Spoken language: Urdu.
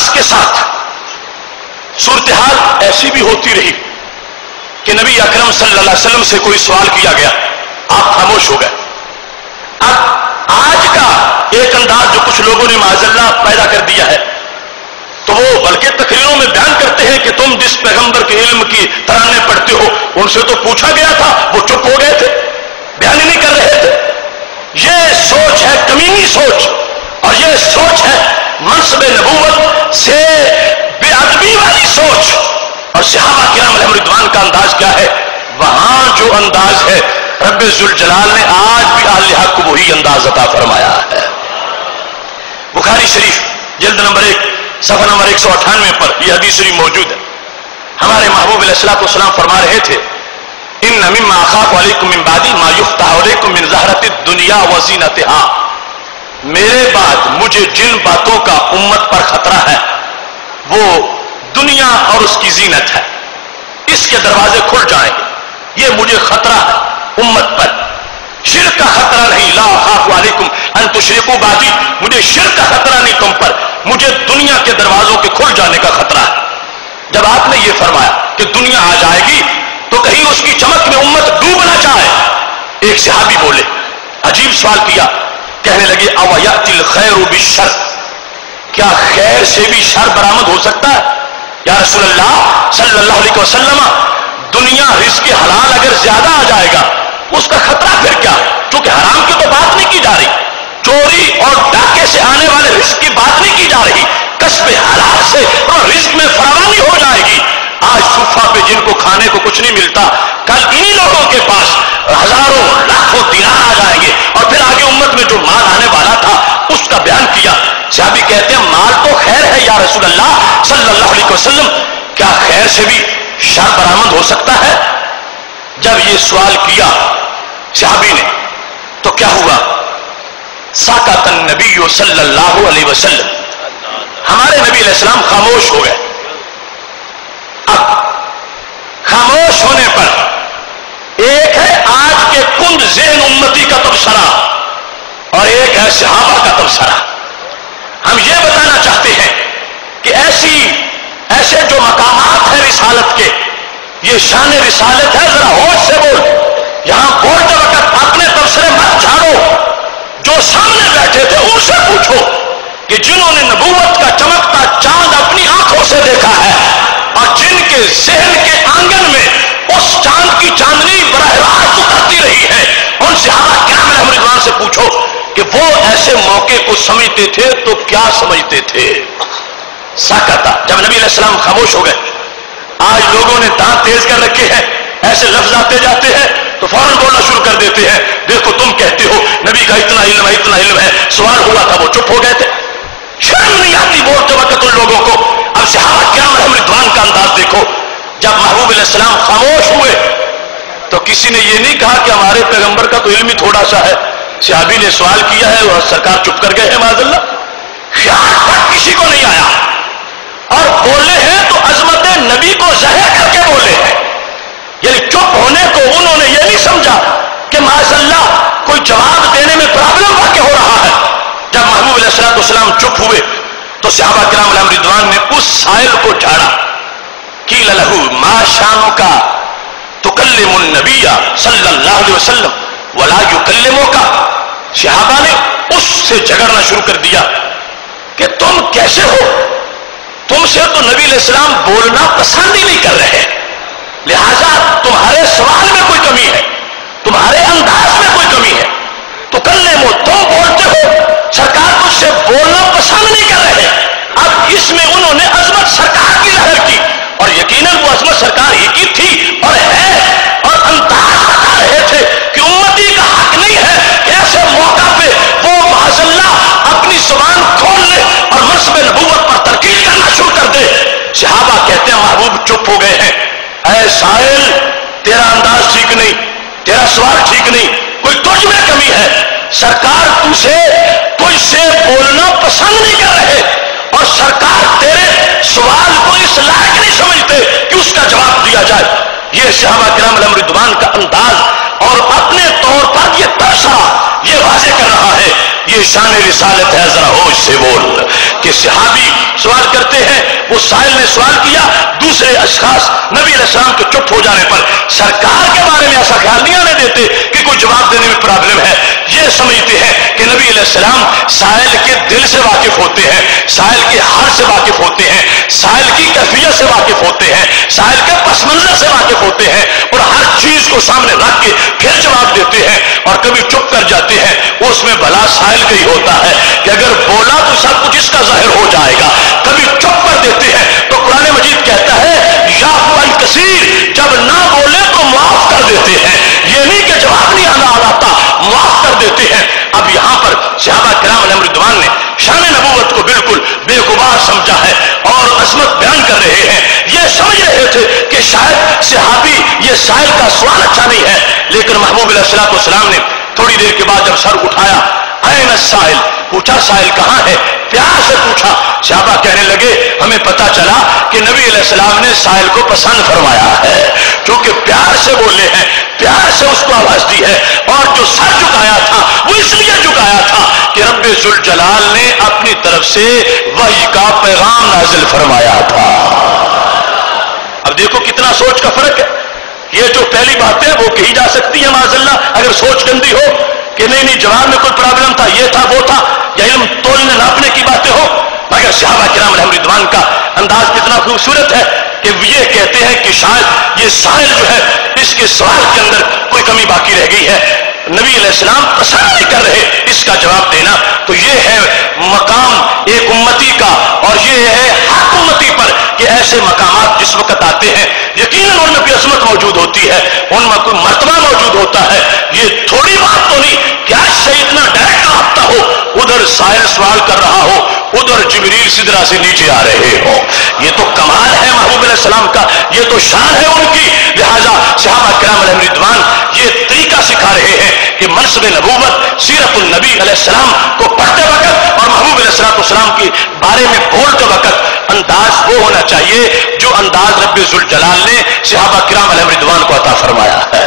اس کے ساتھ صورتحال ایسی بھی ہوتی رہی کہ نبی اکرم صلی اللہ علیہ وسلم سے کوئی سوال کیا گیا، آپ خاموش ہو گئے۔ اب آج کا ایک انداز جو کچھ لوگوں نے معاذ اللہ پیدا کر دیا ہے، تو وہ بلکہ تقریروں میں بیان کرتے ہیں کہ تم جس پیغمبر کے علم کی ترانے پڑھتے ہو ان سے تو پوچھا گیا تھا، وہ چپ ہو گئے تھے، بیان ہی نہیں کر رہے تھے۔ یہ سوچ ہے کمینی سوچ، اور یہ سوچ ہے منصب نبوت سے بے ادبی والی سوچ۔ اور صحابہ کرام علیہم رضوان کا انداز کیا ہے؟ وہاں جو انداز ہے رب ذوالجلال نے آج بھی اہل حق کو وہی انداز عطا فرمایا ہے۔ بخاری شریف جلد نمبر 1 صفحہ نمبر 198 پر یہ حدیث شریف موجود ہے۔ ہمارے محبوب علیہ الصلوۃ والسلام فرما رہے تھے، ان مما اخاف علیکم من بعدی ما یفتح علیکم من زہرۃ الدنیا وزینتها، میرے بعد مجھے جن باتوں کا امت پر خطرہ ہے وہ دنیا اور اس کی زینت ہے، اس کے دروازے کھل جائیں گے، یہ مجھے خطرہ ہے امت پر۔ شرک کا خطرہ نہیں، لا اخاف علیکم ان تشرکوا بعدی، مجھے شرک کا خطرہ نہیں تم پر، مجھے دنیا کے دروازوں کے کھل جانے کا خطرہ ہے۔ جب آپ نے یہ فرمایا کہ دنیا آ جائے گی تو کہیں اس کی چمک میں امت ڈوب نہ جائے۔ ایک صحابی بولے، عجیب سوال کیا، کہنے لگے او یأتی الخیر بالشر، کیا خیر سے بھی شر برآمد ہو سکتا ہے؟ یا رسول اللہ صلی اللہ علیہ وسلم، دنیا رزق حلال اگر زیادہ آ جائے گا اس کا خطرہ پھر کیا؟ چونکہ حرام کی تو بات نہیں کی جا رہی، چوری اور ڈاکے سے آنے والے رزق کی بات نہیں کی جا رہی، کسب حلال سے اور رزق میں فراوانی ہو جائے گی۔ آج صفحہ پہ جن کو کھانے کو کچھ نہیں ملتا، کل انہی لوگوں کے پاس ہزاروں لاکھوں دینار آ جائیں گے، اور پھر آگے امت میں جو مال آنے والا تھا اس کا بیان کیا۔ صحابی کہتے ہیں مال تو خیر ہے یا رسول اللہ صلی اللہ علیہ وسلم، کیا خیر سے بھی شر برآمد ہو سکتا ہے؟ جب یہ سوال کیا صحابی نے تو کیا ہوا؟ ساکت النبی صلی اللہ علیہ وسلم، ہمارے نبی علیہ السلام خاموش ہو گئے۔ اب خاموش ہونے پر ایک ہے آج کے کند ذہن امتی کا تبصرہ اور ایک ہے صحابہ کا تبصرہ۔ ہم یہ بتانا چاہتے ہیں کہ ایسے جو مقامات ہیں رسالت کے، یہ شان رسالت ہے، ذرا ہوش سے بول، یہاں بولتے وقت اپنے تبصرے مت جھاڑو، جو سامنے بیٹھے تھے ان سے پوچھو کہ جنہوں نے نبوت کا چمکتا چاند اپنی آنکھوں سے دیکھا ہے اور جن کے ذہن کے آنگن میں اس چاند کی چاندنی براہ راست اترتی رہی ہے، ان صحابہ کرام علیہم رضوان سے پوچھو کہ وہ ایسے موقع کو سمجھتے تھے تو کیا سمجھتے تھے؟ ساکتا، جب نبی علیہ السلام خاموش ہو گئے، آج لوگوں نے دانت تیز کر رکھے ہیں، ایسے لفظ آتے جاتے ہیں تو فوراً بولنا شروع کر دیتے ہیں، دیکھو تم کہتے ہو نبی کا اتنا علم ہے، سوال ہوا تھا وہ چپ ہو گئے تھے۔ شرم نہیں آتی بولتے وقت ان لوگوں کو؟ اب صحابہ کرام علیہم رضوان کا انداز دیکھو، جب محبوب علیہ السلام خاموش ہوئے تو کسی نے یہ نہیں کہا کہ ہمارے پیغمبر کا تو علم ہی تھوڑا سا ہے، صحابی نے سوال کیا ہے اور سرکار چپ کر گئے ہیں معاذ اللہ۔ خیال تک کسی کو نہیں آیا، اور بولے ہیں تو عظمت نبی کو ظاہر کر کے بولے ہیں، یعنی چپ ہونے کو انہوں نے یہ نہیں سمجھا کہ معاذ اللہ کوئی جواب دینے میں پرابلم واقع ہو رہا ہے۔ جب محبوب علیہ السلام چپ ہوئے تو صحابہ کرام علیہم رضوان نے اس سائل کو جھاڑا، قیل لہ ما شانک تکلم النبی صلی اللہ علیہ وسلم ولا یکلمک، صحابہ نے اس سے جھگڑنا شروع کر دیا کہ تم کیسے ہو، تم سے تو نبی علیہ السلام بولنا پسند ہی نہیں کر رہے، لہذا تمہارے سوال میں کوئی کمی ہے، تمہارے انداز میں کوئی کمی ہے، تو کلمو، تم بولتے ہو، سرکار مجھ سے بولنا پسند نہیں کر رہے۔ اب اس میں انہوں نے عظمت سرکار کی ظاہر کی، اور یقیناً وہ عظمت سرکار ہی کی تھی اور ہے، اور انداز بتا رہے تھے کہ امتی کا حق نہیں ہے کہ ایسے موقع پہ وہ معاذ اللہ اپنی زبان کھول لے اور منصب نبوت پر تنقید کرنا شروع کر دے۔ صحابہ کہتے ہیں محبوب چپ ہو گئے ہیں، اے سائل تیرا انداز ٹھیک نہیں، تیرا سوال ٹھیک نہیں، کوئی تجھ میں کمی ہے، سرکار تجھ سے بولنا پسند نہیں کر رہے، اور سرکار تیرے سوال کو اس لائق نہیں سمجھتے کہ اس کا جواب دیا جائے۔ یہ صحابہ کرام علیہم رضوان کا انداز اور اپنے طور پر یہ تبصرہ یہ واضح کر رہا ہے، یہ شان رسالت ہے، ذرا ہوش سے بول کہ صحابی سوال کرتے ہیں، وہ سائل نے سوال کیا، دوسرے اشخاص نبی علیہ السلام کے چپ ہو جانے پر سرکار کے بارے میں ایسا خیال نہیں آنے دیتے کہ کوئی جواب دینے میں پرابلم ہے، یہ سمجھتے ہیں کہ نبی علیہ السلام سائل کے دل سے واقف ہوتے ہیں، سائل کے حال سے واقف ہوتے ہیں، سائل کی کیفیت سے واقف ہوتے ہیں، سائل کے پس منظر سے واقف ہوتے ہیں، اور ہر چیز کو سامنے رکھ کے پھر جواب دیتے ہیں، اور کبھی چپ کر جاتے ہیں۔ اس میں بھلا سائل کا ہی ہوتا ہے کہ اگر بولا تو سب کچھ اس کا ظاہر ہو جائے گا، کبھی چپ کر دیتے ہیں تو قرآن مجید کہتا ہے یعفو عن کثیر، جب نہ بولے تو معاف کر دیتے ہیں، یہ نہیں کہ جواب نہیں آتا، معاف کر دیتے ہیں۔ اب یہاں پر صحابہ کرام علیہم رضوان نے شان نبوت کو بالکل بے غبار سمجھا ہے اور عظمت بیان کر رہے ہیں، یہ سمجھ رہے تھے کہ شاید صحابی یہ سائل کا سوال اچھا نہیں ہے، لیکن محبوب علیہ الصلوۃ والسلام نے تھوڑی دیر کے بعد جب سر اٹھایا، این السائل، پوچھا سائل کہاں ہے، پیار سے پوچھا۔ صحابہ کہنے لگے ہمیں پتا چلا کہ نبی علیہ السلام نے سائل کو پسند فرمایا ہے، کیونکہ پیار سے بولے ہیں، پیار سے اس کو آواز دی ہے، اور جو سر جھکایا تھا وہ اس لیے جھکایا تھا کہ رب ذوالجلال نے اپنی طرف سے وحی کا پیغام نازل فرمایا تھا۔ اب دیکھو کتنا سوچ کا فرق ہے، یہ جو پہلی بات ہے وہ کہی جا سکتی ہے معاذ اللہ اگر سوچ گندی ہو کہ نہیں جواب میں کوئی پرابلم تھا، یہ تھا وہ تھا، یا علم تولنے ناپنے کی باتیں ہو، مگر صحابہ کرام علیہم رضوان کا انداز کتنا خوبصورت ہے کہ یہ کہتے ہیں کہ شاید یہ سائل جو ہے اس کے سوال کے اندر کوئی کمی باقی رہ گئی ہے، نبی علیہ السلام پسند نہیں کر رہے اس کا جواب دینا۔ تو یہ ہے مقام ایک امتی کا، اور یہ ہے حق امتی پر کہ ایسے مقامات جس وقت آتے ہیں یقیناً ان میں کوئی عظمت موجود ہوتی ہے، ان میں کوئی مرتبہ موجود ہوتا ہے، یہ تھوڑی بات تو نہیں کہ آج سے اتنا ڈائریکٹ رابطہ ہو، ادھر سائل سوال کر رہا ہو، ادھر جبریل سدرا سے نیچے آ رہے ہو، یہ تو کمال ہے محبوب علیہ السلام کا، یہ تو شان ہے ان کی۔ لہذا صحابہ کرام علیہ رضوان یہ طریقہ سکھا رہے ہیں کہ منصب نبوت، سیرت النبی علیہ السلام کو پڑھتے وقت اور محبوب علیہ السلام کے بارے میں بولتے وقت انداز وہ ہونا چاہیے جو انداز رب ذوالجلال نے صحابہ کرام علیہ رضوان کو عطا فرمایا ہے۔